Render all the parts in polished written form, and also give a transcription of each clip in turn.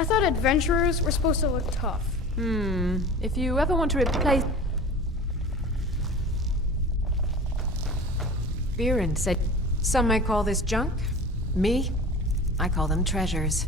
I thought adventurers were supposed to look tough. If you ever want to replace... Viren said... Some may call this junk. Me? I call them treasures.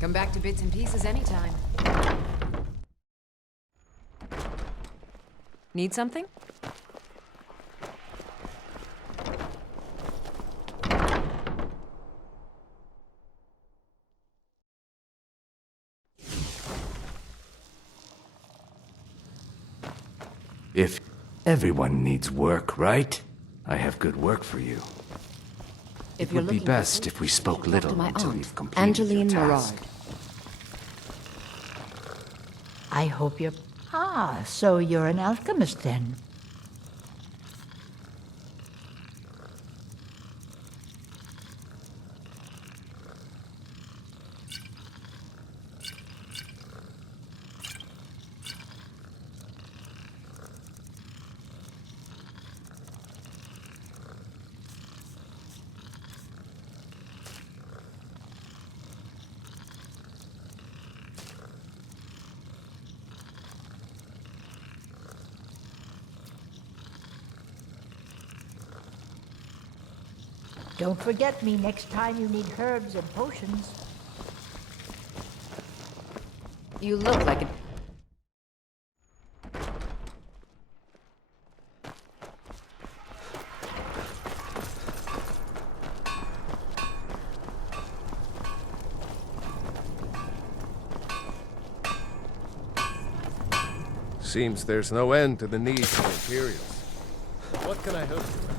Come back to bits and pieces anytime. Need something? If everyone needs work, right? I have good work for you. It would be best if we spoke little until you've completed your Angeline task. Morard. I hope you're... Ah, so you're an alchemist then. Don't forget me next time you need herbs and potions. You look like a... Seems there's no end to the need for materials. What can I help you with?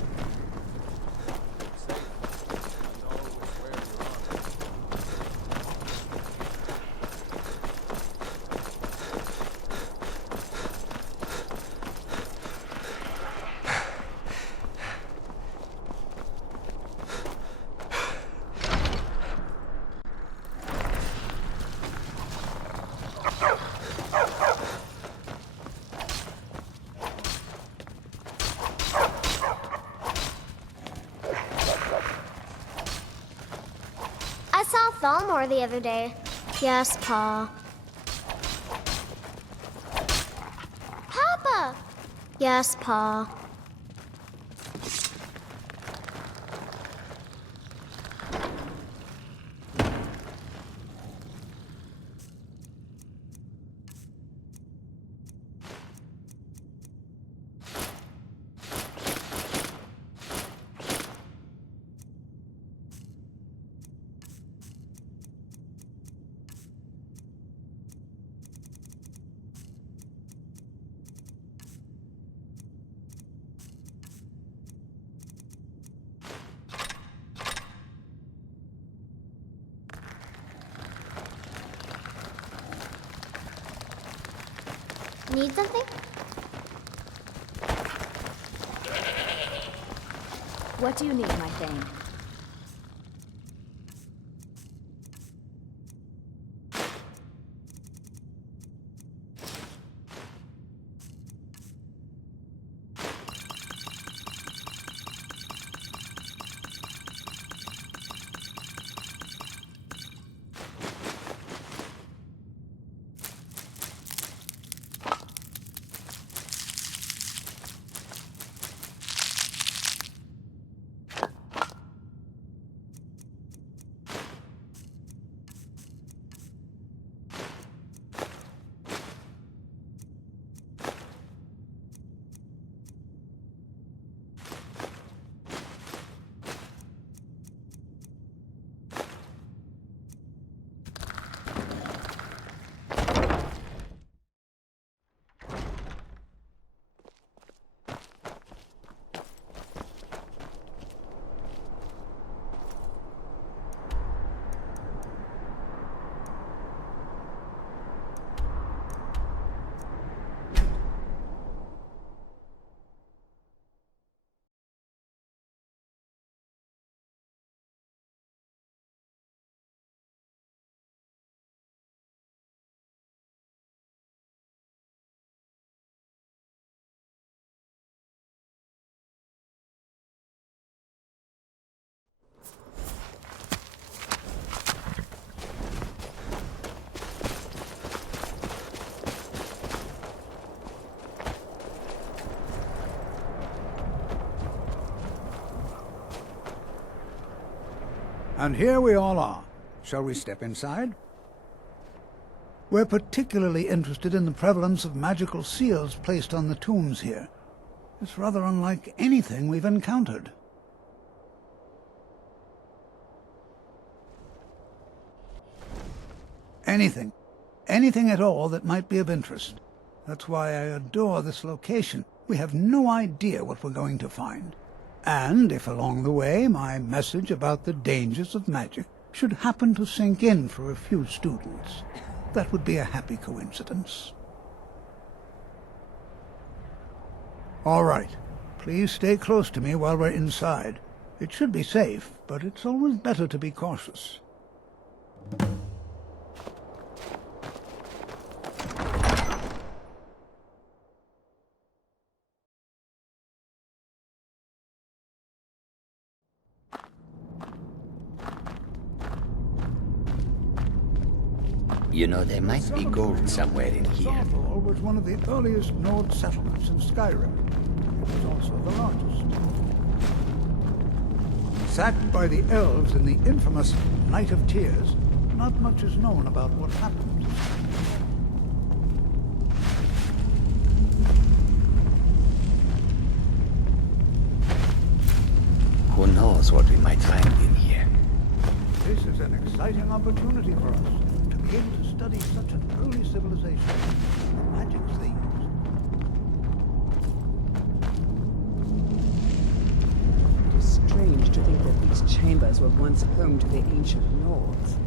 I saw Thalmor the other day. Yes, Pa. Papa! Yes, Pa. Need something? What do you need, my thing? And here we all are. Shall we step inside? We're particularly interested in the prevalence of magical seals placed on the tombs here. It's rather unlike anything we've encountered. Anything. Anything at all that might be of interest. That's why I adore this location. We have no idea what we're going to find. And if along the way my message about the dangers of magic should happen to sink in for a few students, that would be a happy coincidence. All right. Please stay close to me while we're inside. It should be safe, but it's always better to be cautious. You know, there might be gold somewhere in here. Hateful was one of the earliest Nord settlements in Skyrim. It was also the largest. Sacked by the elves in the infamous Night of Tears, not much is known about what happened. Who knows what we might find in here? This is an exciting opportunity for us to be able to study such an early civilization, the magics they used. It is strange to think that these chambers were once home to the ancient Nords.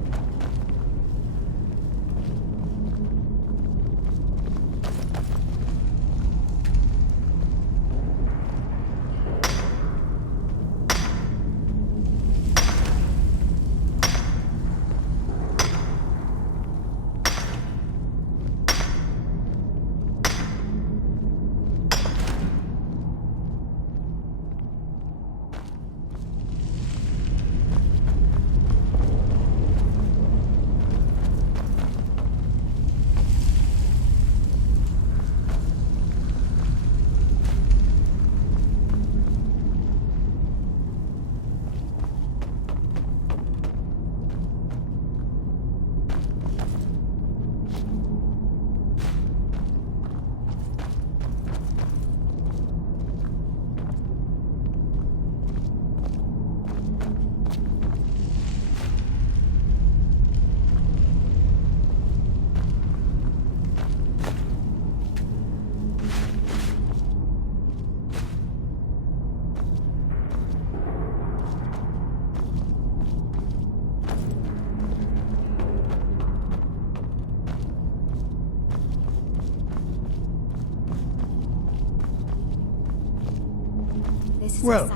Well,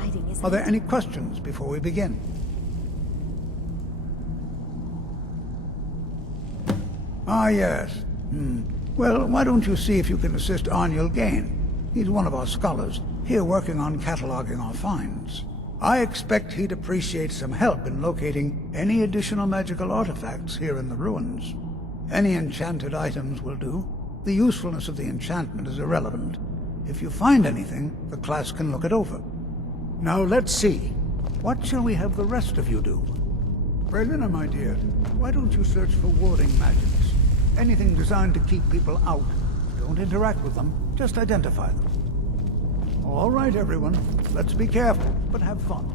are there any questions before we begin? Ah, yes. Well, why don't you see if you can assist Arniel Gain? He's one of our scholars, here working on cataloging our finds. I expect he'd appreciate some help in locating any additional magical artifacts here in the ruins. Any enchanted items will do. The usefulness of the enchantment is irrelevant. If you find anything, the class can look it over. Now let's see. What shall we have the rest of you do? Raelina, my dear, why don't you search for warding magics? Anything designed to keep people out. Don't interact with them, just identify them. All right, everyone. Let's be careful, but have fun.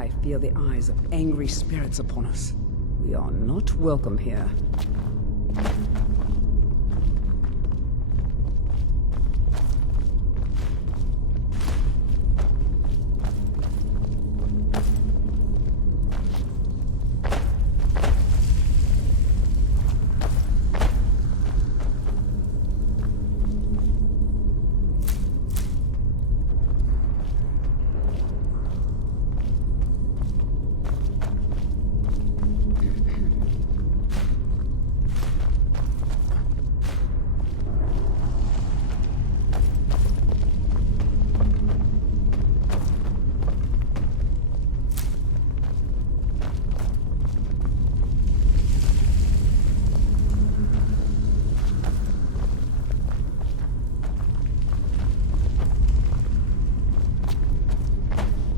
I feel the eyes of angry spirits upon us. We are not welcome here.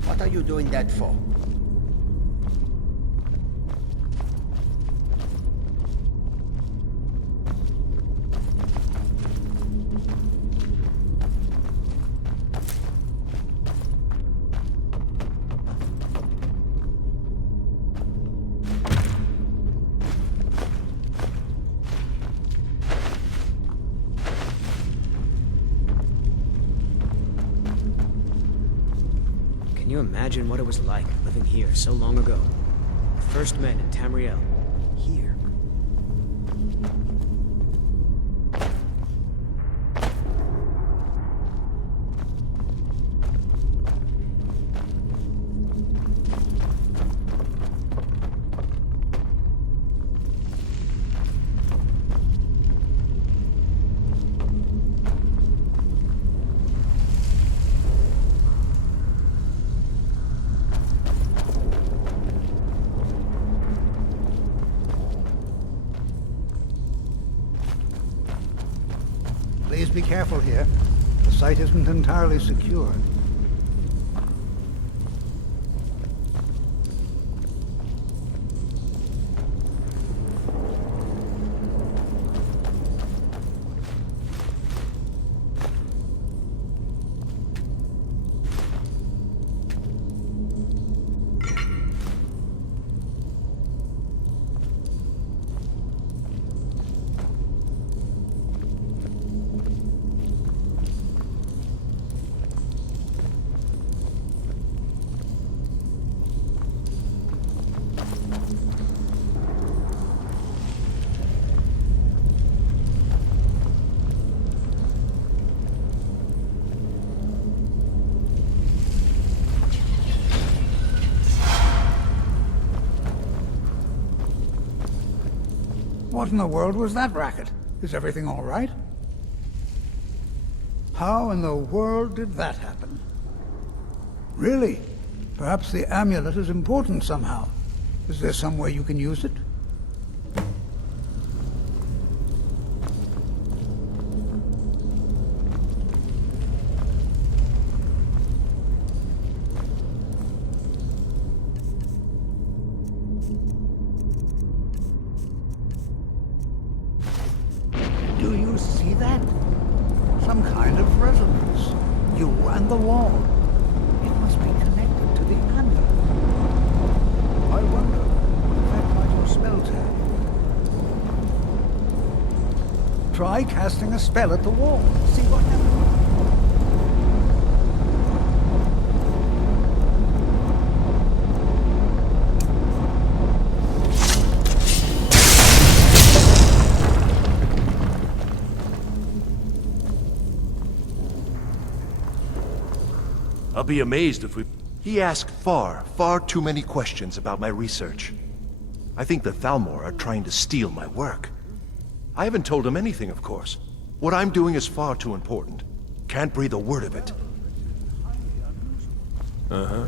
What are you doing that for? Can you imagine what it was like living here so long ago? The first men in Tamriel. Here. Please be careful here. The site isn't entirely secure. What in the world was that racket? Is everything all right? How in the world did that happen? Really? Perhaps the amulet is important somehow. Is there some way you can use it? Do you see that? Some kind of resonance. You and the wall. It must be connected to the amulet. I wonder what effect might your spells have. Try casting a spell at the wall. See what happens. I'll be amazed if we... He asked far too many questions about my research. I think the Thalmor are trying to steal my work. I haven't told him anything, of course. What I'm doing is far too important. Can't breathe a word of it. Uh-huh.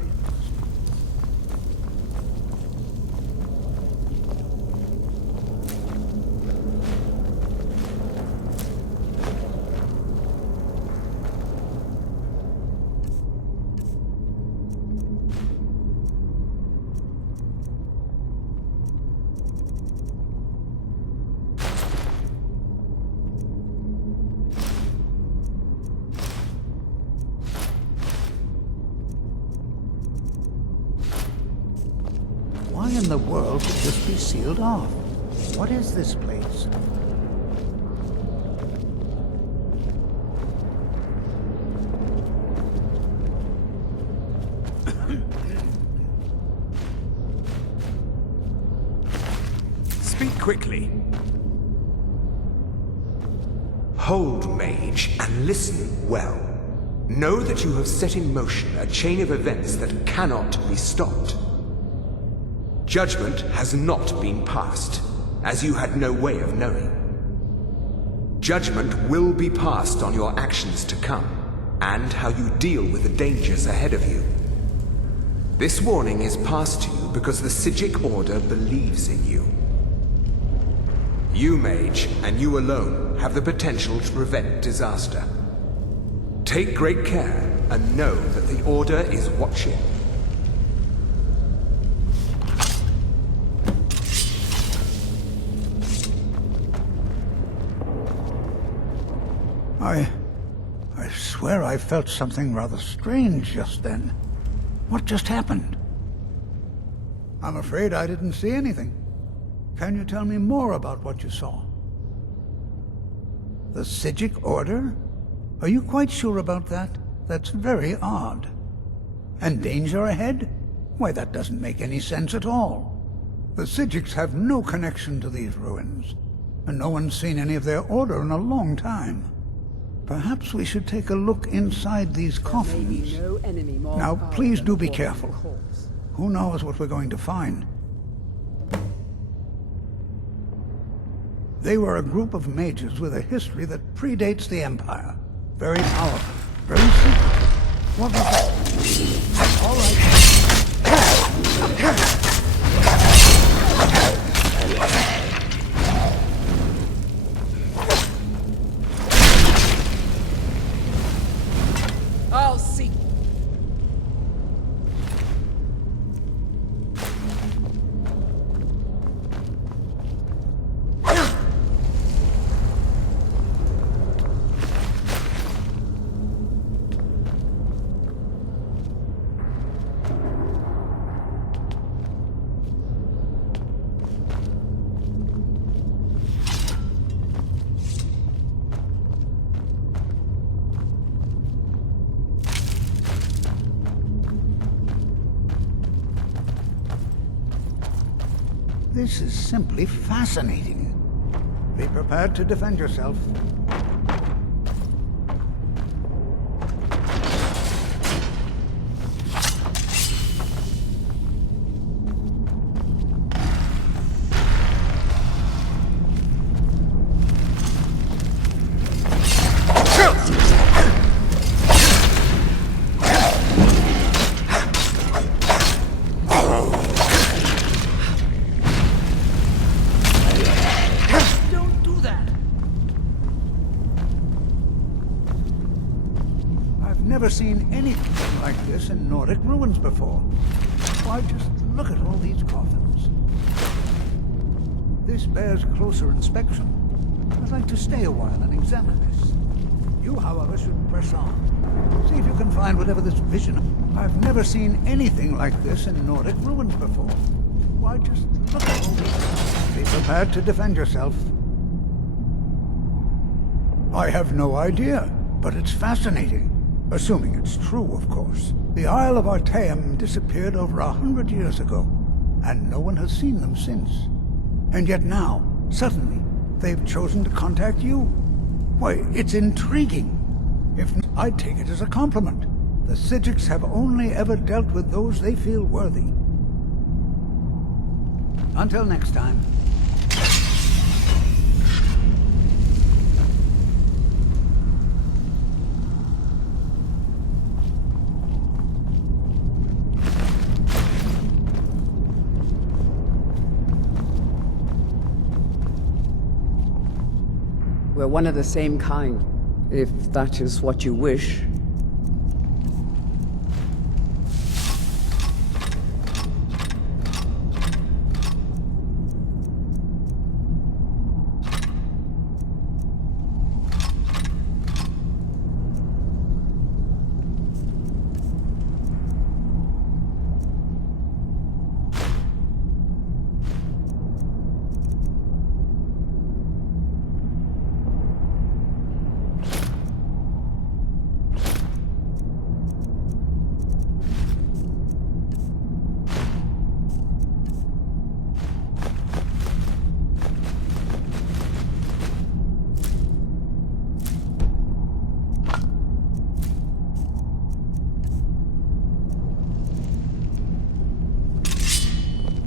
Why in the world would this be sealed off? What is this place? Speak quickly. Hold, mage, and listen well. Know that you have set in motion a chain of events that cannot be stopped. Judgment has not been passed, as you had no way of knowing. Judgment will be passed on your actions to come, and how you deal with the dangers ahead of you. This warning is passed to you because the Psijic Order believes in you. You, mage, and you alone, have the potential to prevent disaster. Take great care, and know that the Order is watching. I swear I felt something rather strange just then. What just happened? I'm afraid I didn't see anything. Can you tell me more about what you saw? The Psijic Order? Are you quite sure about that? That's very odd. And danger ahead? Why, that doesn't make any sense at all. The Psijics have no connection to these ruins, and no one's seen any of their order in a long time. Perhaps we should take a look inside these coffins. No enemy more Now, powerful please than do a be walking careful. corpse. Who knows what we're going to find? They were a group of mages with a history that predates the Empire. Very powerful, very secret. What was that? All I'll see. This is simply fascinating. Be prepared to defend yourself. Never seen anything like this in Nordic ruins before. Why, just look at all these coffins. This bears closer inspection. I'd like to stay a while and examine this. You, however, should press on. See if you can find whatever this vision... I've never seen anything like this in Nordic ruins before. Why, just look at all these... Be prepared to defend yourself. I have no idea, but it's fascinating. Assuming it's true, of course. The Isle of Artaeum disappeared over 100 years ago, and no one has seen them since. And yet now, suddenly, they've chosen to contact you. Why, it's intriguing. If not, I'd take it as a compliment. The Psijics have only ever dealt with those they feel worthy. Until next time. We're one of the same kind, if that is what you wish.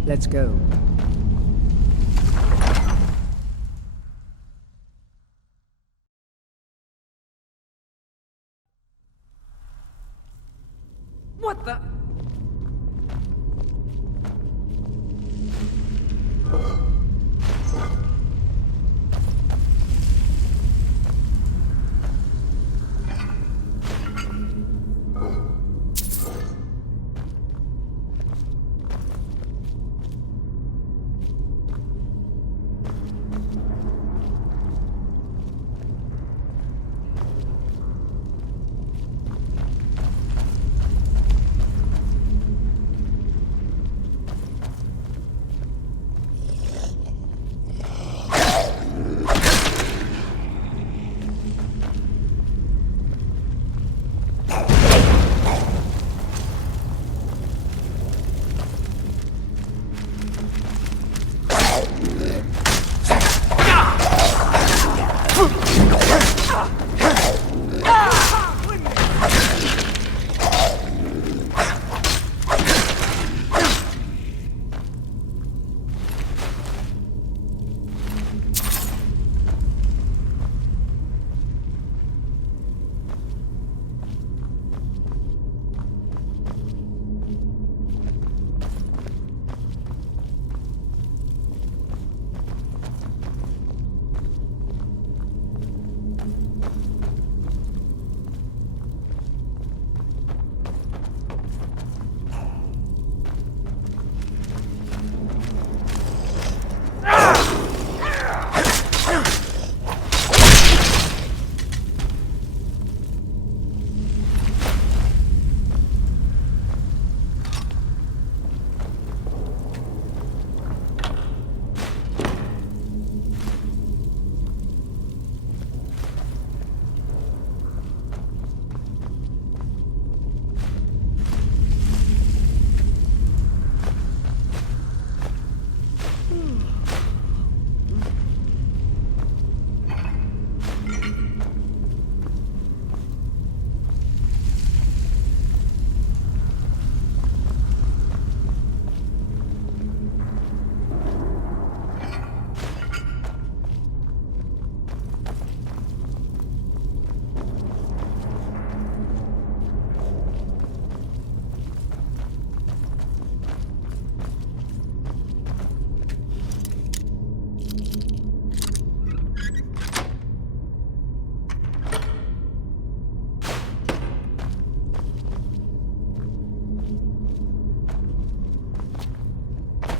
Let's go. What the?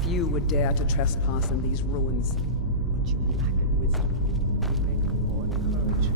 Few would dare to trespass in these ruins, but you lack in wisdom. You make more in courage.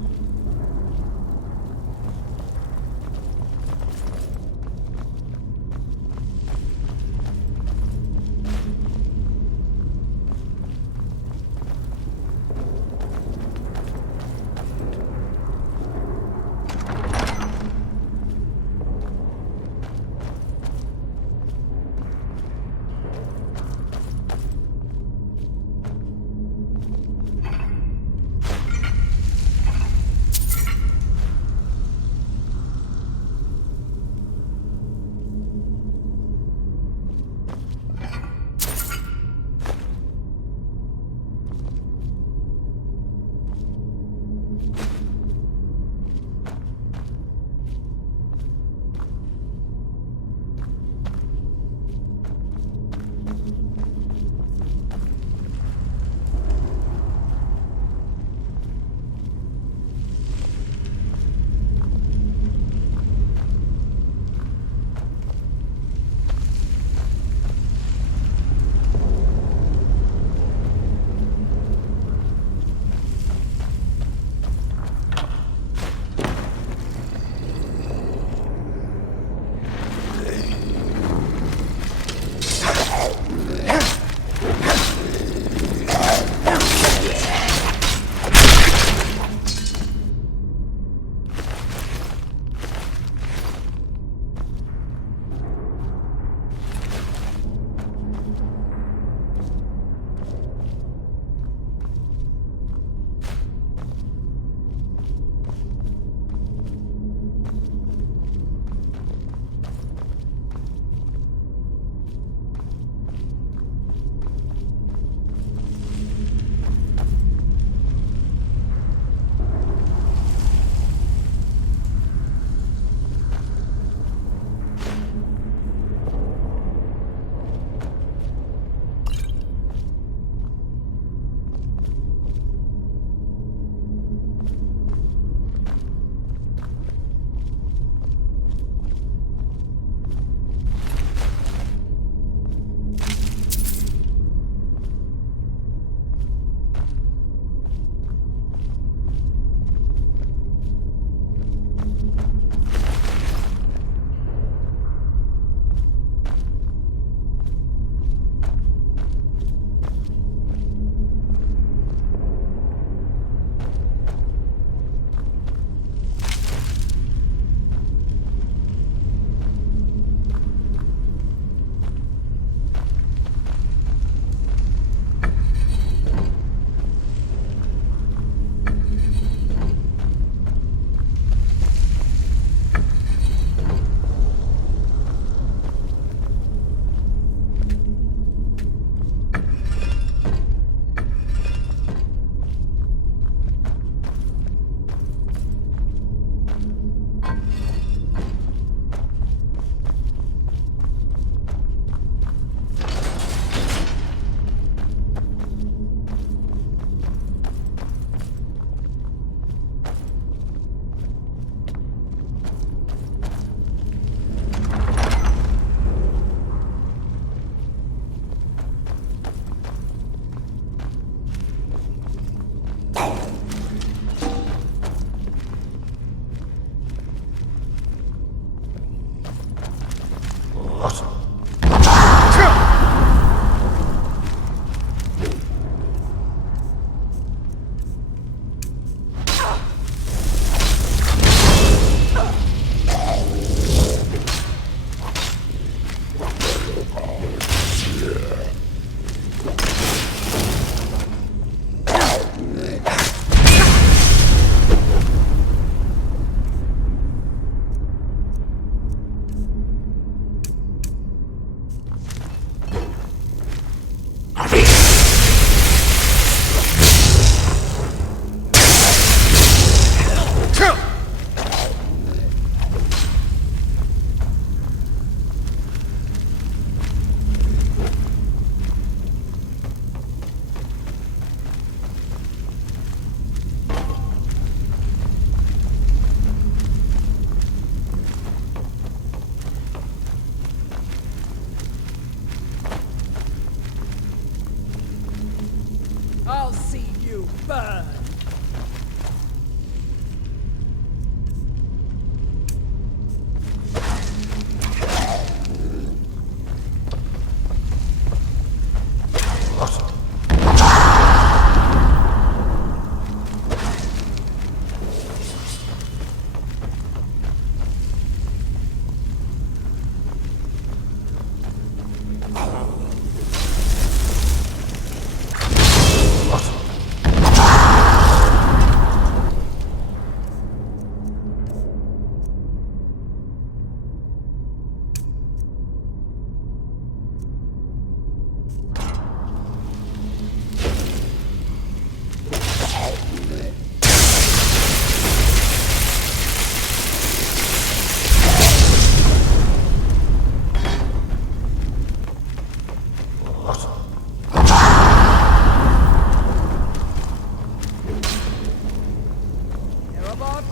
burn!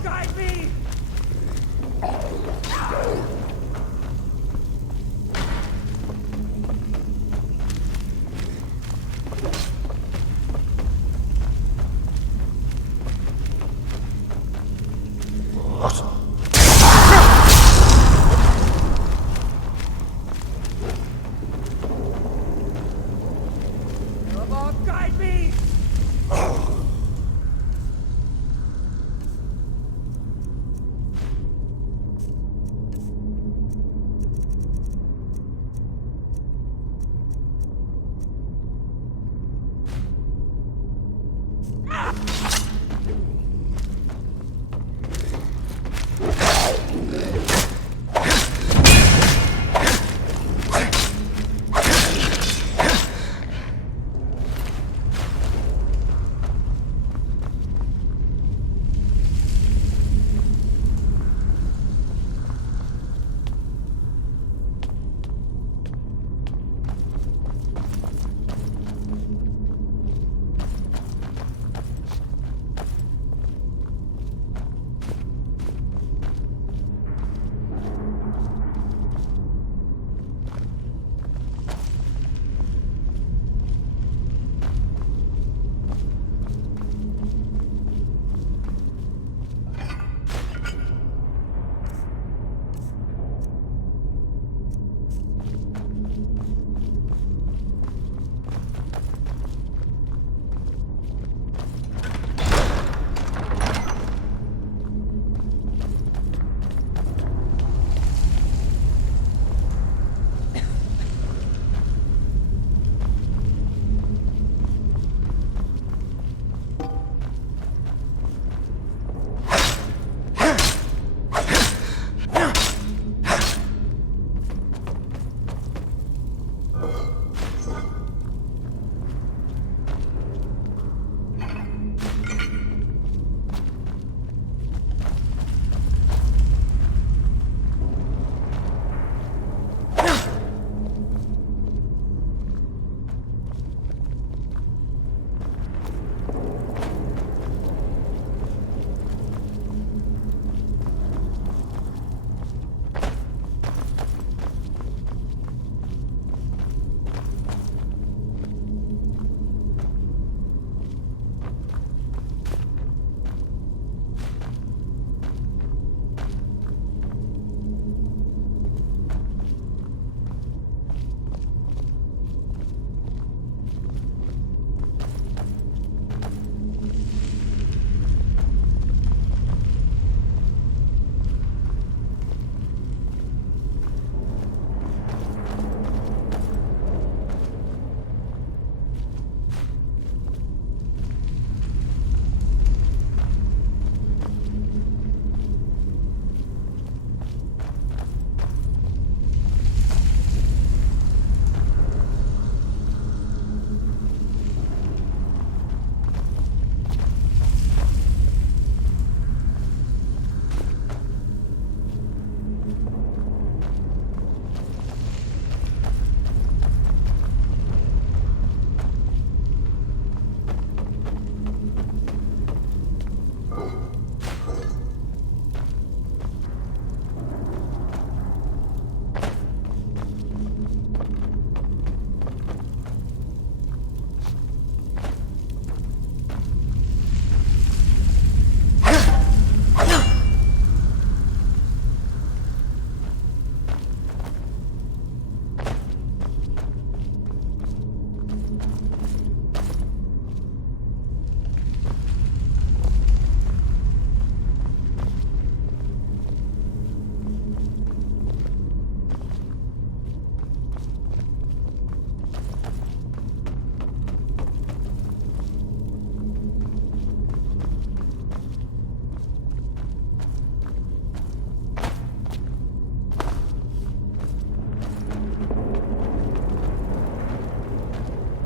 Guide me! Guide me!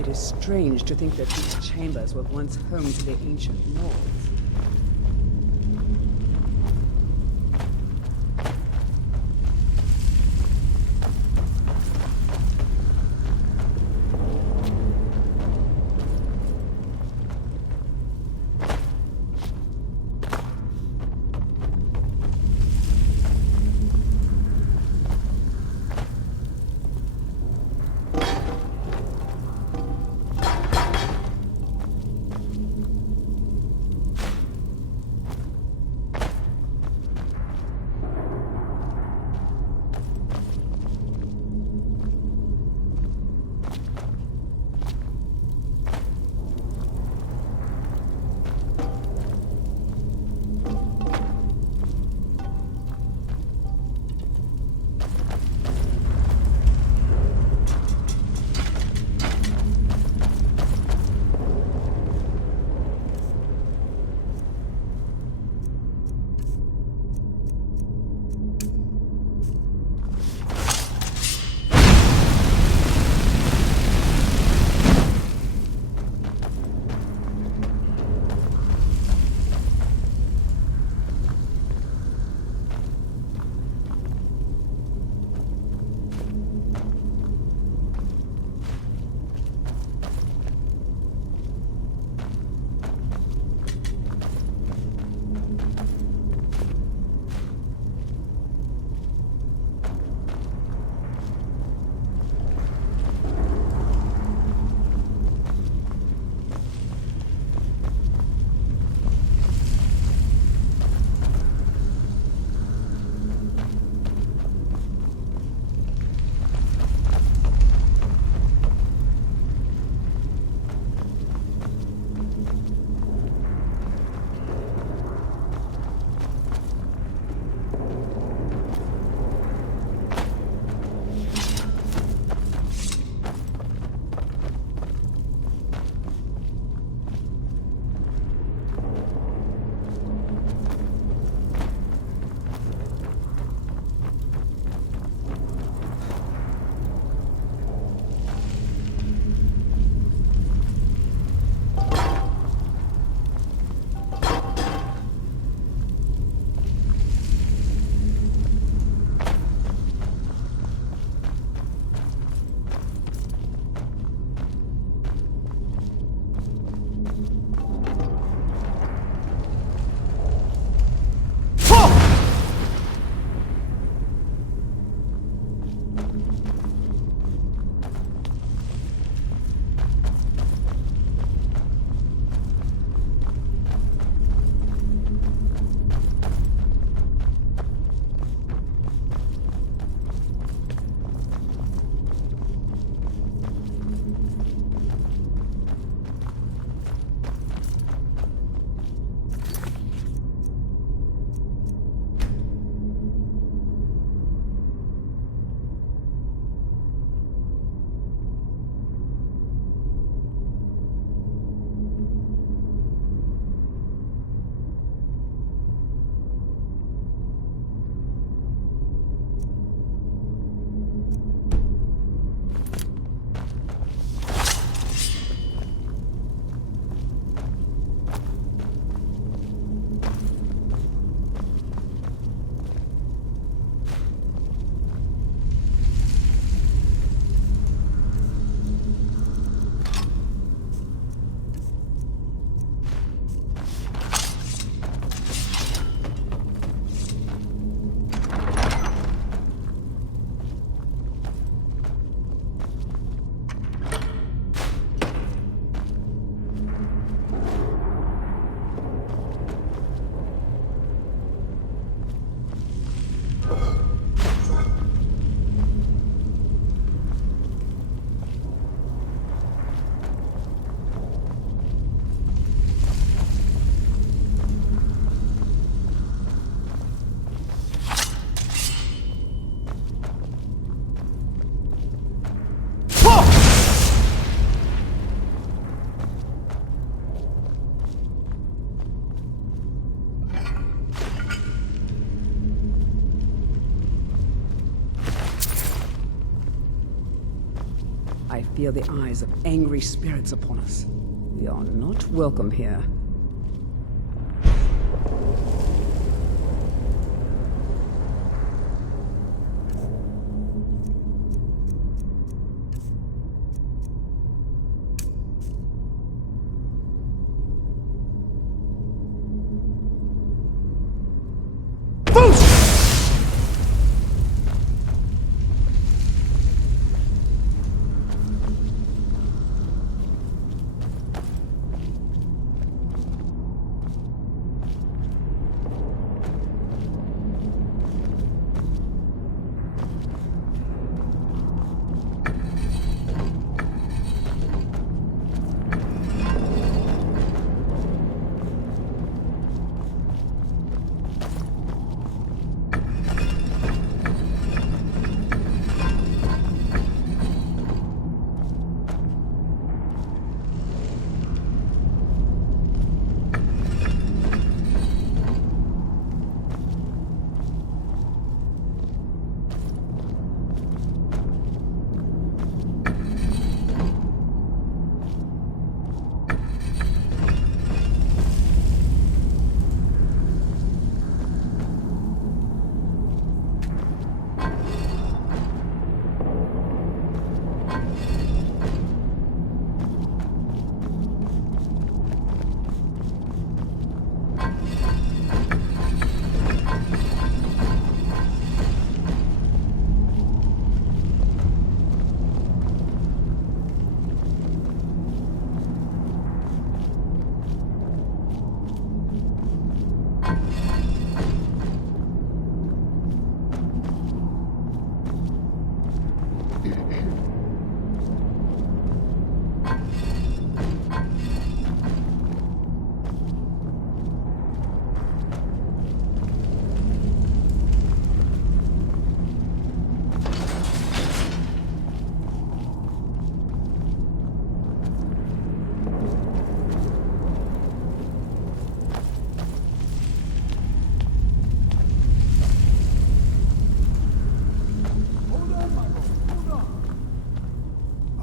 It is strange to think that these chambers were once home to the ancient lords. fear the eyes of angry spirits upon us. We are not welcome here.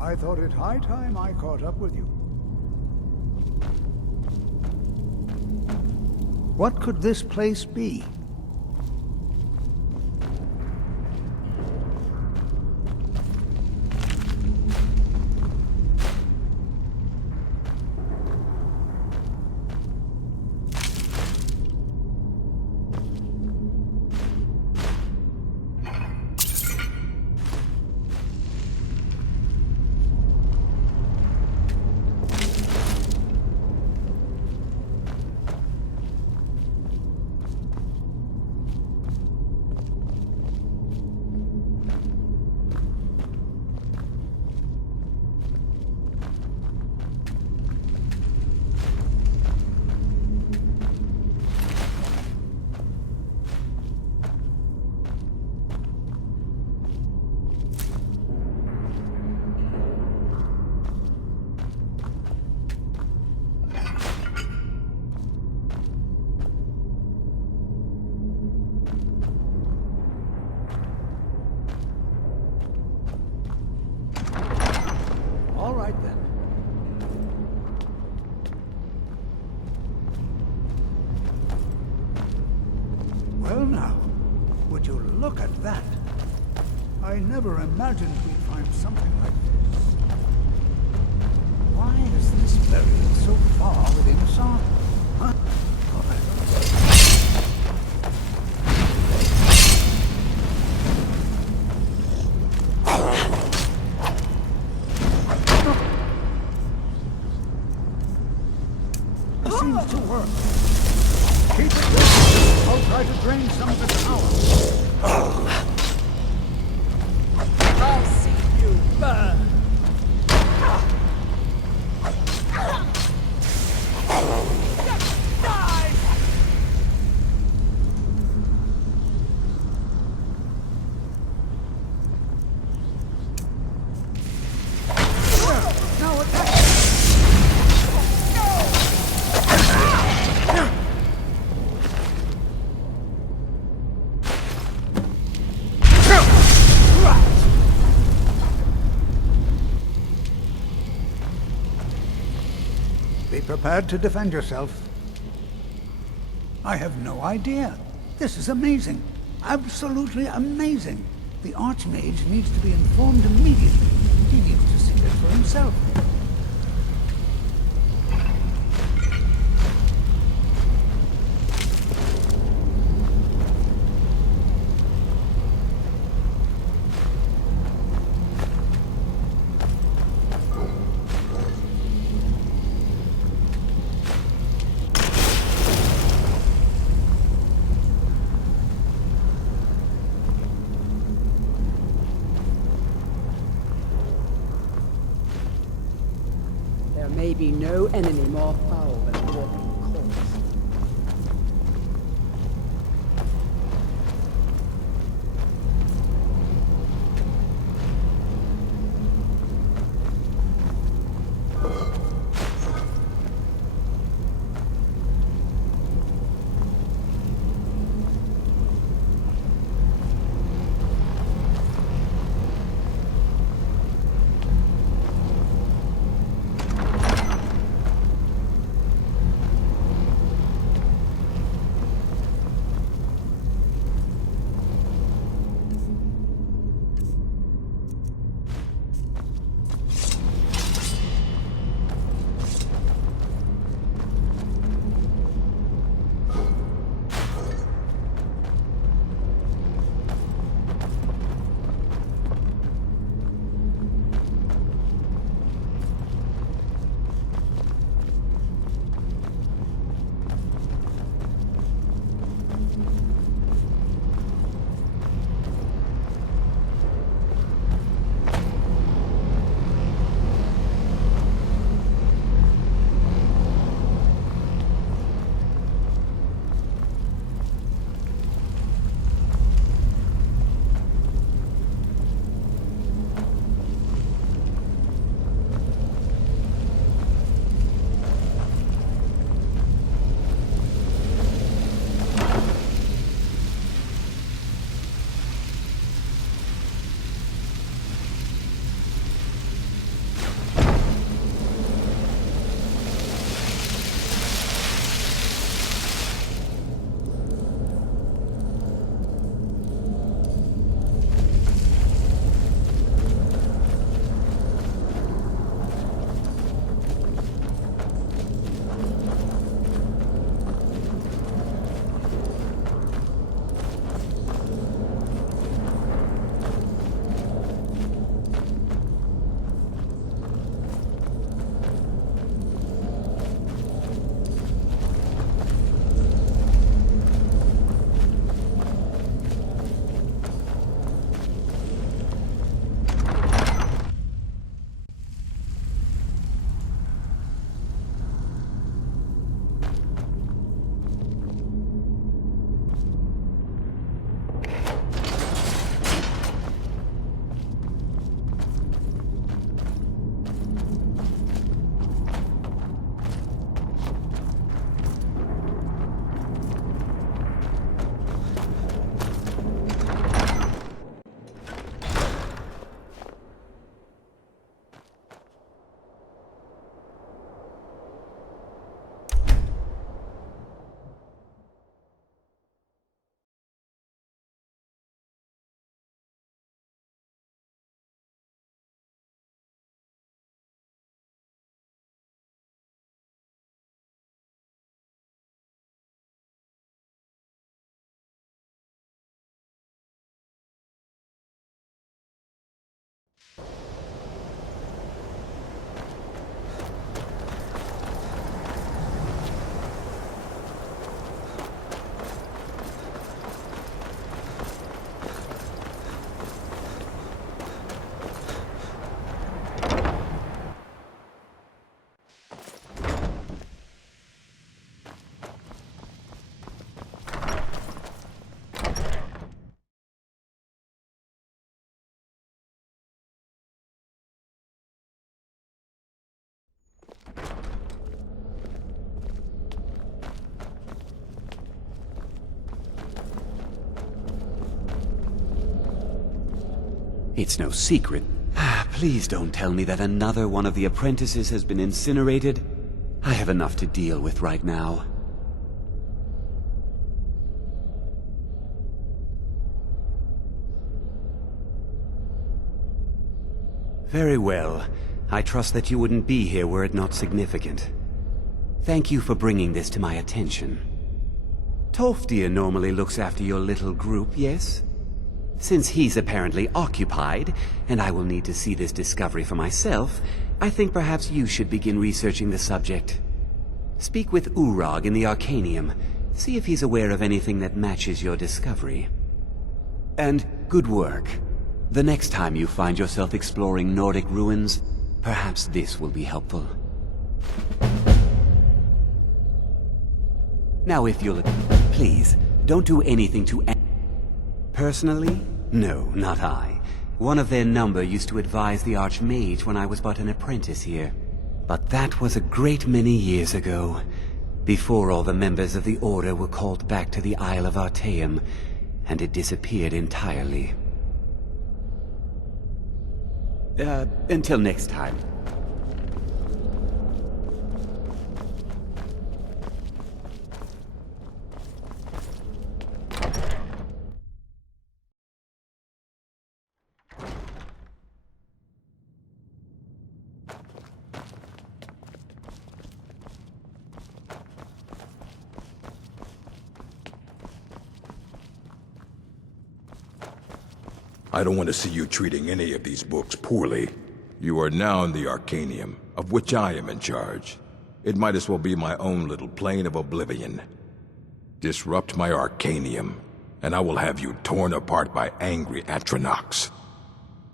I thought it high time I caught up with you. What could this place be? All right then. Well now, would you look at that? I never imagined we'd find something like this. Why is this buried so far within Sodom? Huh? Seems to work. Keep it going. I'll try to drain some of its power. I'll see you burn! Now attack! Be prepared to defend yourself. I have no idea. This is amazing. Absolutely amazing. The Archmage needs to be informed immediately. He needs to see it for himself. There may be no enemy more foul than a walking corpse. It's no secret. Please don't tell me that another one of the apprentices has been incinerated. I have enough to deal with right now. Very well. I trust that you wouldn't be here were it not significant. Thank you for bringing this to my attention. Tolfdir normally looks after your little group, yes? Since he's apparently occupied, and I will need to see this discovery for myself, I think perhaps you should begin researching the subject. Speak with Urag in the Arcanium. See if he's aware of anything that matches your discovery. And good work. The next time you find yourself exploring Nordic ruins, perhaps this will be helpful. Now if you'll... Please, don't do anything to... Personally? No, not I. One of their number used to advise the Archmage when I was but an apprentice here. But that was a great many years ago, before all the members of the Order were called back to the Isle of Artaeum, and it disappeared entirely. Until next time. I don't want to see you treating any of these books poorly. You are now in the Arcanium, of which I am in charge. It might as well be my own little plane of oblivion. Disrupt my Arcanium, and I will have you torn apart by angry Atronachs.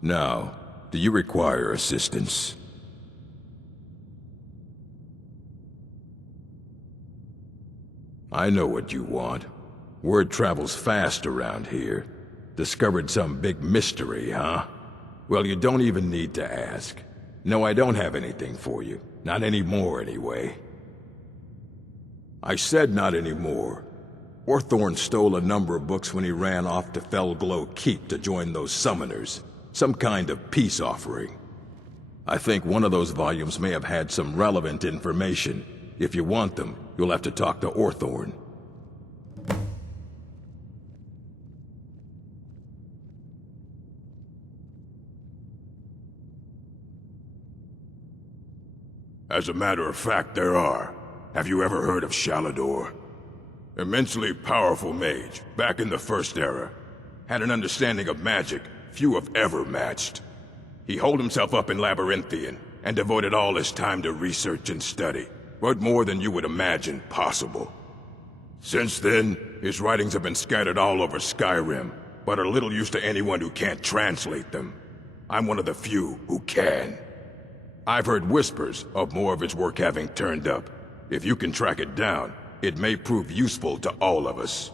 Now, do you require assistance? I know what you want. Word travels fast around here. Discovered some big mystery, huh? Well, you don't even need to ask. No, I don't have anything for you. Not anymore, anyway. I said not anymore. Orthorn stole a number of books when he ran off to Felglow Keep to join those summoners. Some kind of peace offering. I think one of those volumes may have had some relevant information. If you want them, you'll have to talk to Orthorn. As a matter of fact, there are. Have you ever heard of Shalador? Immensely powerful mage, back in the First Era. Had an understanding of magic few have ever matched. He holed himself up in Labyrinthian, and devoted all his time to research and study. But more than you would imagine possible. Since then, his writings have been scattered all over Skyrim, but are little use to anyone who can't translate them. I'm one of the few who can. I've heard whispers of more of his work having turned up. If you can track it down, it may prove useful to all of us.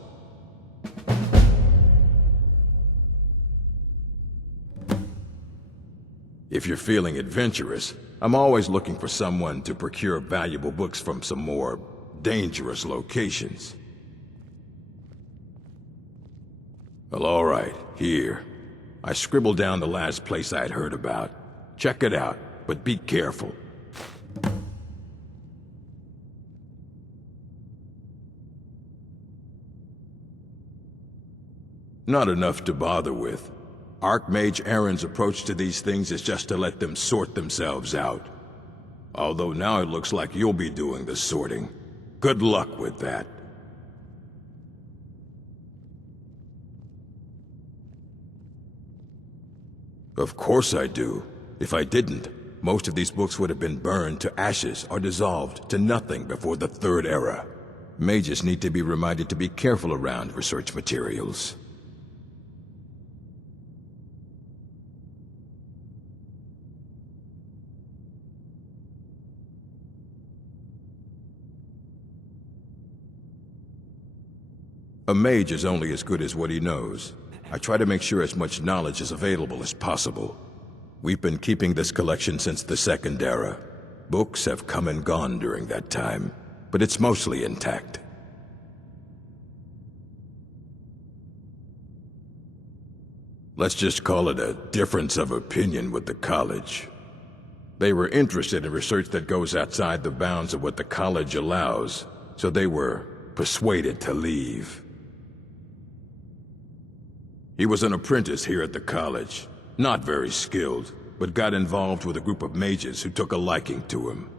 If you're feeling adventurous, I'm always looking for someone to procure valuable books from some more dangerous locations. Well, all right, here. I scribbled down the last place I'd heard about. Check it out. But be careful. Not enough to bother with. Archmage Aaron's approach to these things is just to let them sort themselves out. Although now it looks like you'll be doing the sorting. Good luck with that. Of course I do. If I didn't, most of these books would have been burned to ashes or dissolved to nothing before the Third Era. Mages need to be reminded to be careful around research materials. A mage is only as good as what he knows. I try to make sure as much knowledge is available as possible. We've been keeping this collection since the Second Era. Books have come and gone during that time, but it's mostly intact. Let's just call it a difference of opinion with the college. They were interested in research that goes outside the bounds of what the college allows, so they were persuaded to leave. He was an apprentice here at the college. Not very skilled, but got involved with a group of mages who took a liking to him.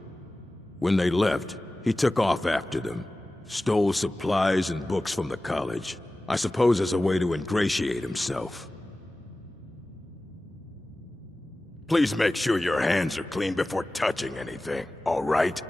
When they left, he took off after them, stole supplies and books from the college, I suppose as a way to ingratiate himself. Please make sure your hands are clean before touching anything, all right?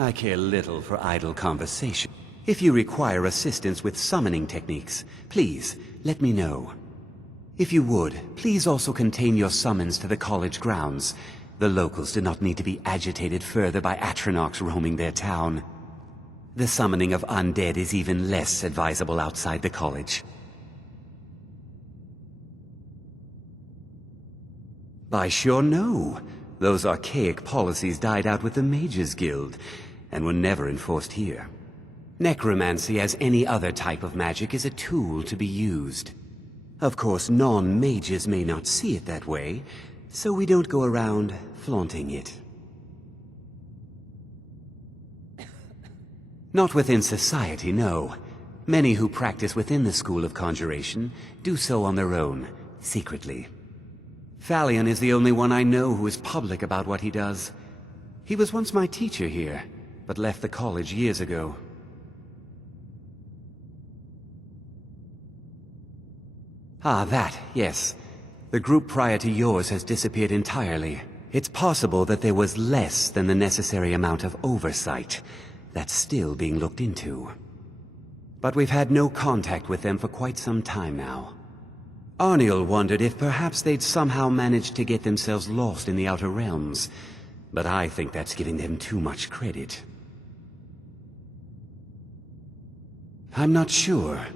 I care little for idle conversation. If you require assistance with summoning techniques, please let me know. If you would, please also contain your summons to the college grounds. The locals do not need to be agitated further by Atronachs roaming their town. The summoning of undead is even less advisable outside the college. By sure no. Those archaic policies died out with the Mages Guild, and were never enforced here. Necromancy, as any other type of magic, is a tool to be used. Of course, non-mages may not see it that way, so we don't go around flaunting it. Not within society, no. Many who practice within the School of Conjuration do so on their own, secretly. Phalion is the only one I know who is public about what he does. He was once my teacher here, but left the college years ago. Ah, that, yes. The group prior to yours has disappeared entirely. It's possible that there was less than the necessary amount of oversight. That's still being looked into. But we've had no contact with them for quite some time now. Arniel wondered if perhaps they'd somehow managed to get themselves lost in the Outer Realms, but I think that's giving them too much credit. I'm not sure.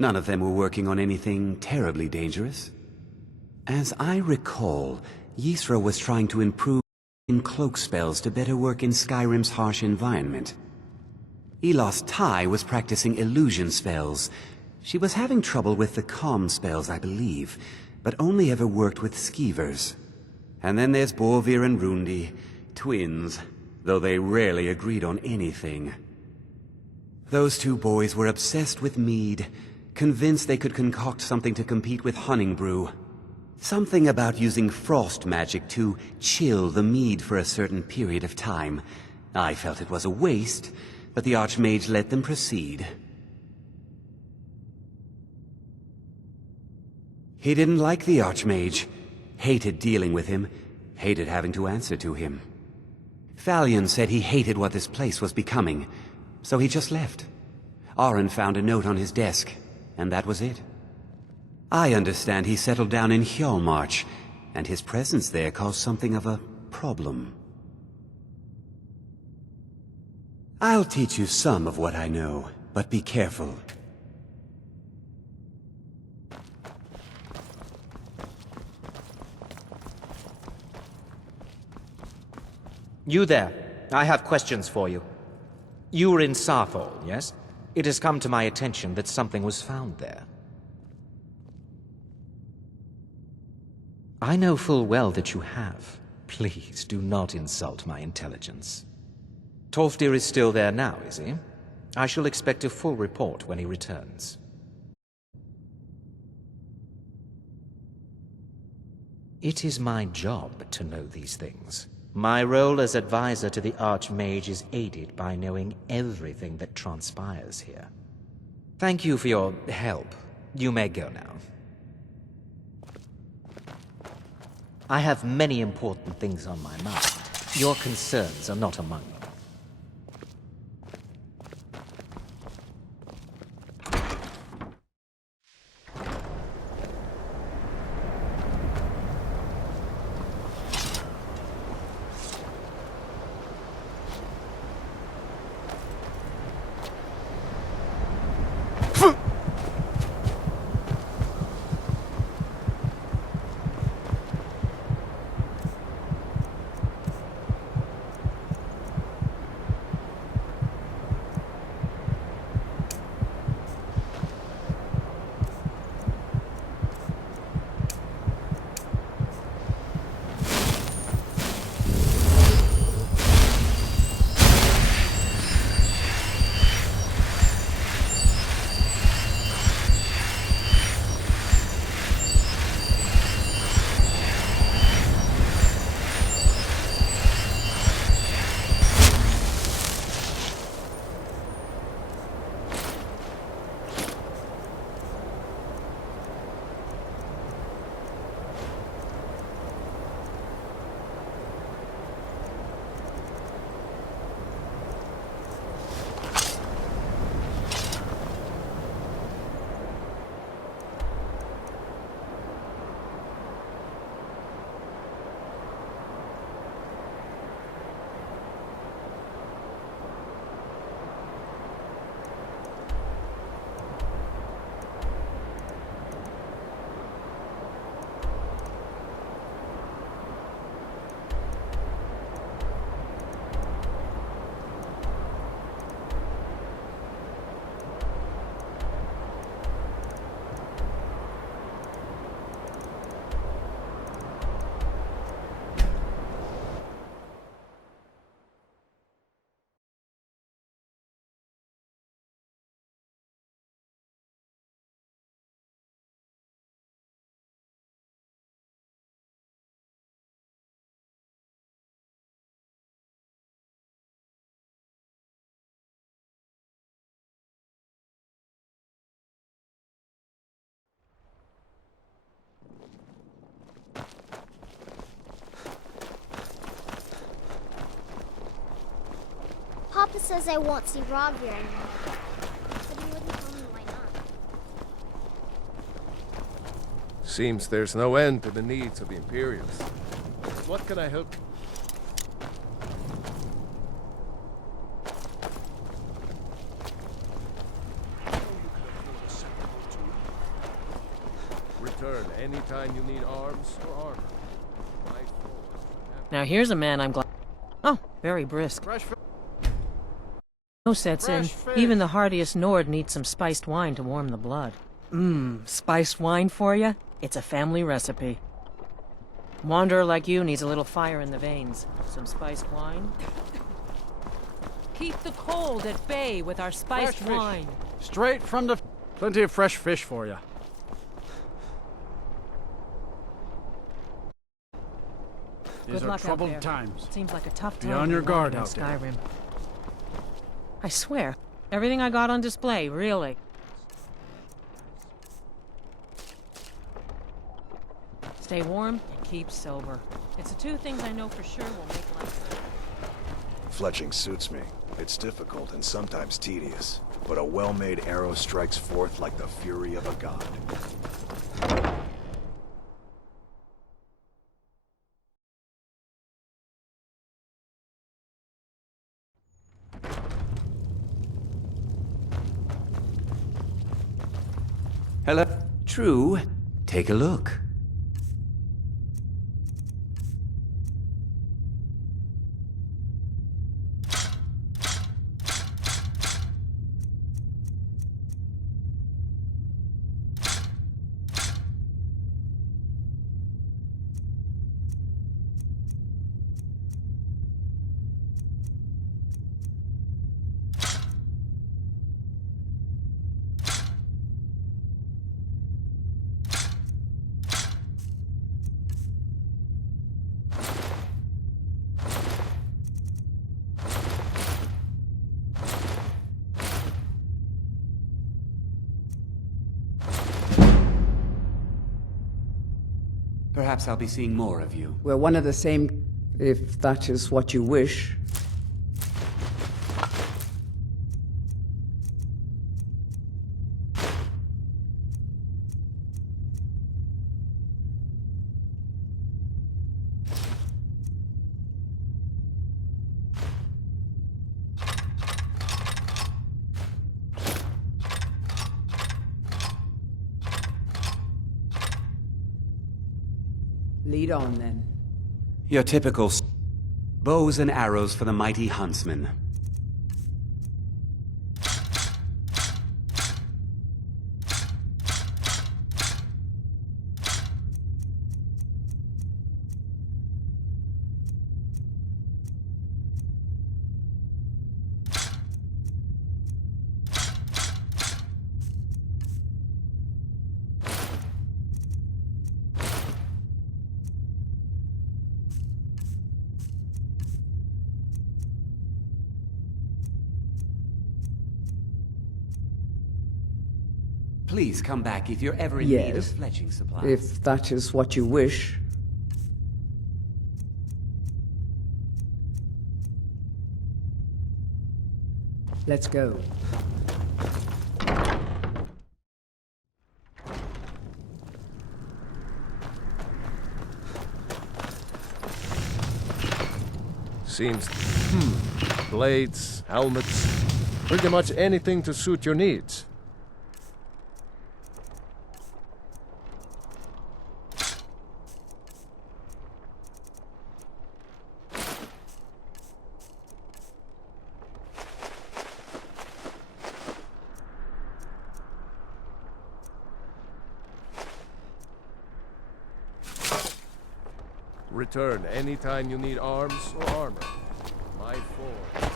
None of them were working on anything terribly dangerous. As I recall, Ysra was trying to improve in cloak spells to better work in Skyrim's harsh environment. Elos Tai was practicing illusion spells. She was having trouble with the calm spells, I believe, but only ever worked with skeevers. And then there's Borvir and Rundi, twins, though they rarely agreed on anything. Those two boys were obsessed with mead, convinced they could concoct something to compete with Honningbrew. Something about using frost magic to chill the mead for a certain period of time. I felt it was a waste, but the Archmage let them proceed. He didn't like the Archmage, hated dealing with him, hated having to answer to him. Phalion said he hated what this place was becoming, so he just left. Aron found a note on his desk, and that was it. I understand he settled down in Hjalmarch, and his presence there caused something of a problem. I'll teach you some of what I know, but be careful. You there. I have questions for you. You were in Sarthol, yes? It has come to my attention that something was found there. I know full well that you have. Please, do not insult my intelligence. Tolfdir is still there now, is he? I shall expect a full report when he returns. It is my job to know these things. My role as advisor to the Archmage is aided by knowing everything that transpires here. Thank you for your help. You may go now. I have many important things on my mind. Your concerns are not among them. Papa says I won't see Rob here anymore. But he wouldn't tell me why not. Seems there's no end to the needs of the Imperials. What can I help? Return anytime you need arms or armor. Now here's a man I'm glad. Oh, very brisk. No sets in. Even the hardiest Nord needs some spiced wine to warm the blood. Spiced wine for you? It's a family recipe. Wanderer like you needs a little fire in the veins. Some spiced wine? Keep the cold at bay with our spiced wine. Straight from the... Plenty of fresh fish for you. These are troubled times. Seems like a tough time. Be on your guard out there. Skyrim. I swear, everything I got on display, really. Stay warm and keep sober. It's the two things I know for sure will make life better. Fletching suits me. It's difficult and sometimes tedious, but a well-made arrow strikes forth like the fury of a god. Hello? True. Take a look. Perhaps I'll be seeing more of you. We're one of the same, if that is what you wish. Lead on, then. Your typical bows and arrows for the mighty huntsman. Please come back if you're ever in need of fletching supplies. If that is what you wish. Let's go. Seems... blades, helmets, pretty much anything to suit your needs. Return anytime you need arms or armor. My forge.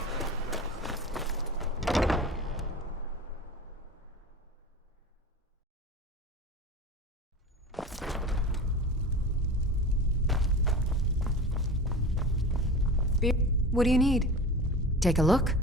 What do you need? Take a look?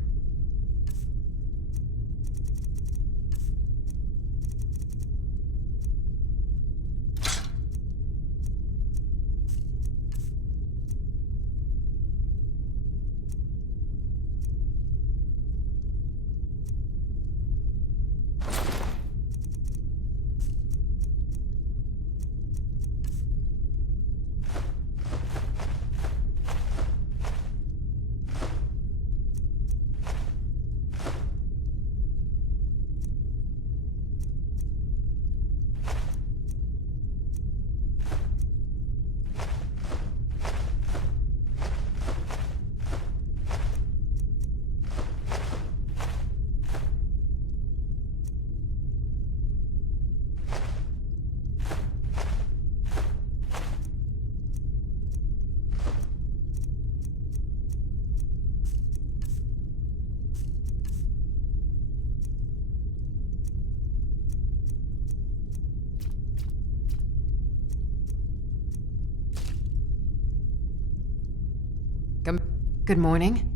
Good morning.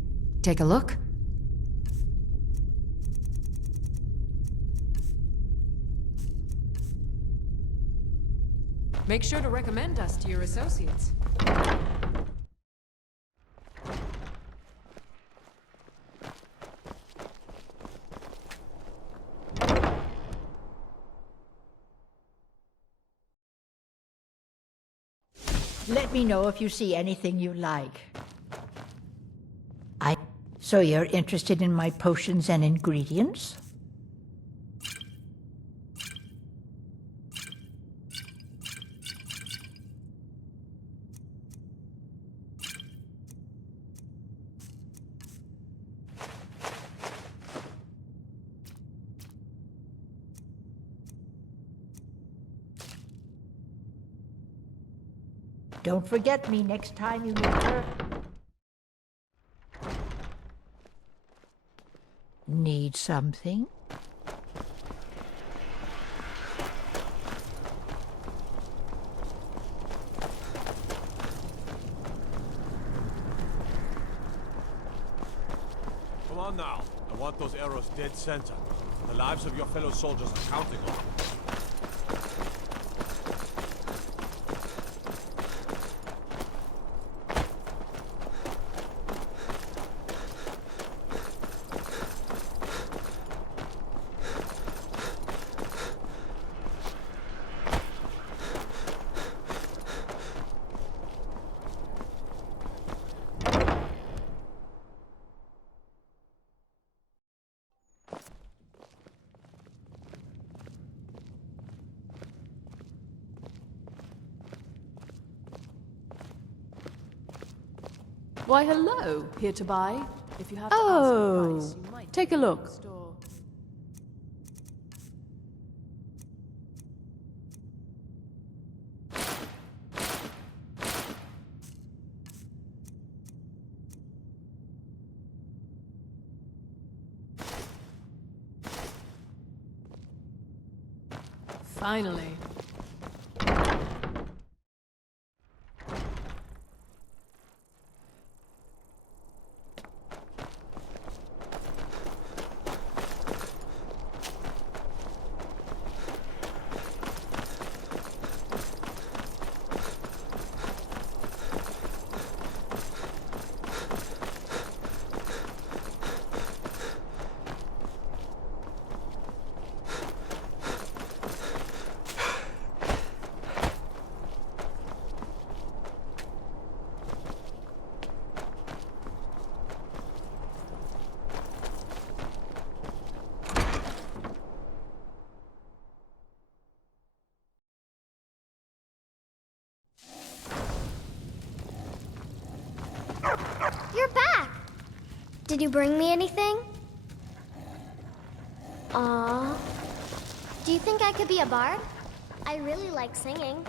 Take a look. Make sure to recommend us to your associates. Let me know if you see anything you like. So you're interested in my potions and ingredients? Don't forget me next time you meet her. Need something? Come on now. I want those arrows dead center. The lives of your fellow soldiers are counting on them. Why, hello. Here to buy? If you have to Oh, ask the price, you might take a look. store. Finally. You're back! Did you bring me anything? Aw. Do you think I could be a bard? I really like singing.